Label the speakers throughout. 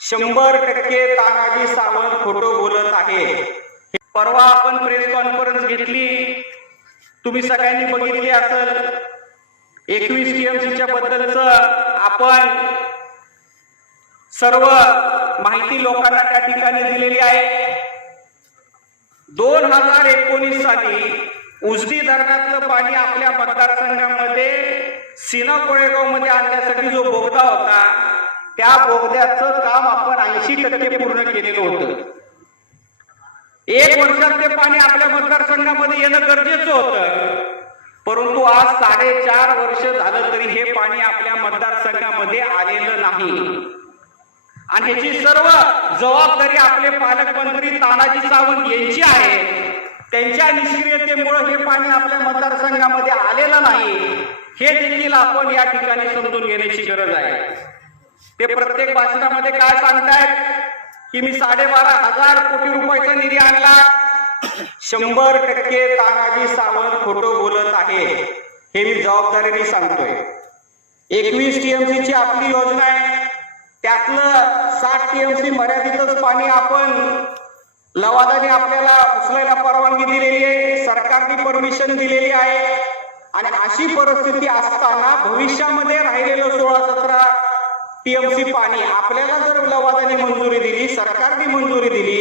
Speaker 1: शंभर टक्के तानाजी सावंत खोटं बोलत आहे. परवा आपण प्रेस कॉन्फरन्स घेतली. तुम्ही सगळ्यांनी बघितली असेल. एकवीस टीएमसीच्या बद्दलच आपण सर्व माहिती लोकांना त्या ठिकाणी दिलेली आहे. दोन हजार एकोणीस साली उजनी धरणातलं पाणी आपल्या मतदारसंघामध्ये सिना कोळेगावमध्ये आणण्यासाठी जो बोगदा होता त्या बोगद्याचं काम आपण ऐंशी टक्के पूर्ण केलेलं होतं. एक वर्षात ते पाणी आपल्या मतदारसंघामध्ये येणं गरजेचं होतं. परंतु आज साडेचार वर्ष झालं तरी हे पाणी आपल्या मतदारसंघामध्ये आलेलं नाही. आणि ह्याची सर्व जबाबदारी आपले पालकमंत्री तानाजी सावंत यांची आहे. त्यांच्या निष्क्रियतेमुळे हे पाणी आपल्या मतदारसंघामध्ये आलेलं नाही. हे देखील आपण या ठिकाणी समजून घेण्याची गरज आहे. ते प्रत्येक भाषणामध्ये काय सांगतायत? की मी साडेबारा हजार कोटी रुपयाचा निधी आणला. शंभर टक्के तानाजी सावंत खोटं बोलत आहे. हे मी जबाबदारीने सांगतोय. एकवीस टीएमसी ची आपली योजना आहे. त्यातलं साठ टीएमसी मर्यादितच पाणी आपण लवादाने आपल्याला उचलायला परवानगी दिलेली आहे. सरकारने परमिशन दिलेली आहे. आणि अशी परिस्थिती असताना भविष्यामध्ये राहिलेलं सोळा सतरा टीएमसी पाणी आपल्याला जर लवादाने मंजुरी दिली सरकारने मंजुरी दिली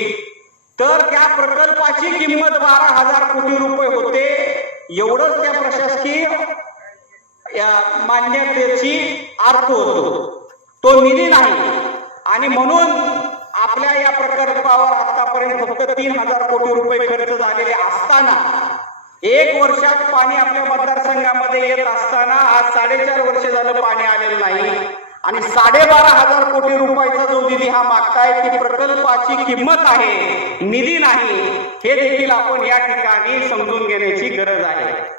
Speaker 1: तर त्या प्रकल्पाची किंमत बारा हजार कोटी रुपये होते. एवढंच त्या प्रशासकीय मान्यतेची अर्थ होतो. तो निधी नाही. आणि म्हणून आपल्या या प्रकल्पावर आतापर्यंत फक्त तीन हजार कोटी रुपये खर्च झालेले असताना एक वर्षात पाणी आपल्या मतदारसंघामध्ये येत असताना आज साडेचार वर्ष झालं पाणी आलेलं नाही. आणि साडेबारा हजार कोटी रुपयाचा जो निधी हा मागताय ती प्रकल्पाची किंमत आहे निधी नाही. हे देखील आपण या ठिकाणी समजून घेण्याची गरज आहे.